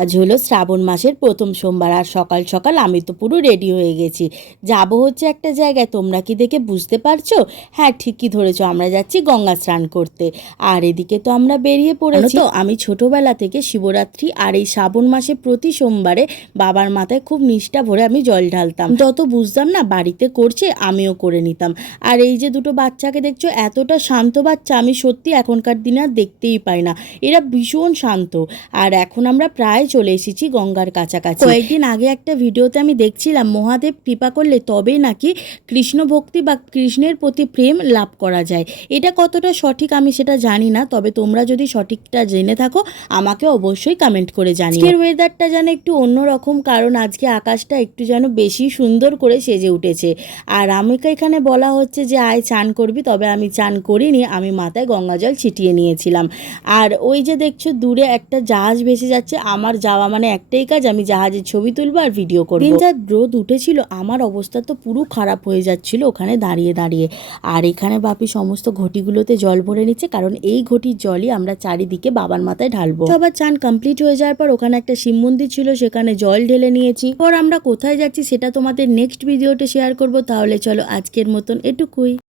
আজ হলো শ্রাবণ মাসের প্রথম সোমবার আর সকাল সকাল আমি তো পুরো রেডি হয়ে গেছি। যাব হচ্ছে একটা জায়গায়, তোমরা কি দেখে বুঝতে পারছো? হ্যাঁ, ঠিকই ধরেছো, আমরা যাচ্ছি গঙ্গা স্নান করতে। আর এদিকে তো আমরা বেরিয়ে পড়েছি। তো আমি ছোটবেলা থেকে শিবরাত্রি আর এই শ্রাবণ মাসে প্রতি সোমবারে বাবার মাথায় খুব নিষ্ঠা ভরে আমি জল ঢালতাম। যত বুঝতাম না বাড়িতে করছে, আমিও করে নিতাম। আর এই যে দুটো বাচ্চাকে দেখছো, এতটা শান্ত বাচ্চা আমি সত্যি এখনকার দিনে আর দেখতেই পাই না। এরা ভীষণ শান্ত। আর এখন আমরা প্রায় চলে এসেছি গঙ্গার কাছাকাছি। কয়েকদিন আগে একটা ভিডিওতে আমি দেখছিলাম মহাদেব কৃপা করলে তবেই নাকি কৃষ্ণ ভক্তি বা কৃষ্ণের প্রতি প্রেম লাভ করা যায়। এটা কতটা সঠিক আমি সেটা জানি না, তবে তোমরা যদি সঠিকটা জেনে থাকো আমাকে অবশ্যই কমেন্ট করে জানিও। আজকের ওয়েদারটা যেন একটু অন্যরকম, কারণ আজকে আকাশটা একটু যেন বেশি সুন্দর করে সেজে উঠেছে। আর আমাকে এখানে বলা হচ্ছে যে আয় চান করবি, তবে আমি চান করিনি, আমি মাথায় গঙ্গা জল ছিটিয়ে নিয়েছিলাম। আর ওই যে দেখছো দূরে একটা জাহাজ ভেসে যাচ্ছে, আমার যাওয়া মানে একটাই কাজ, আমি জাহাজের ছবি তুলবো আর ভিডিও করবো। দিন যা রোদ উঠেছিল, আমার অবস্থা তো পুরো খারাপ হয়ে যাচ্ছিল ওখানে দাঁড়িয়ে দাঁড়িয়ে। আর এখানে বাপি সমস্ত ঘটিগুলোতে জল ভরে নিচ্ছে, কারণ এই ঘটির জলই আমরা চারিদিকে বাবার মাথায় ঢালবো। সবার চান কমপ্লিট হয়ে যাওয়ার পর ওখানে একটা শিব মন্দির ছিল, সেখানে জল ঢেলে নিয়েছি। পর আমরা কোথায় যাচ্ছি সেটা তোমাদের নেক্সট ভিডিওতে শেয়ার করবো। তাহলে চলো আজকের মতন এটুকুই।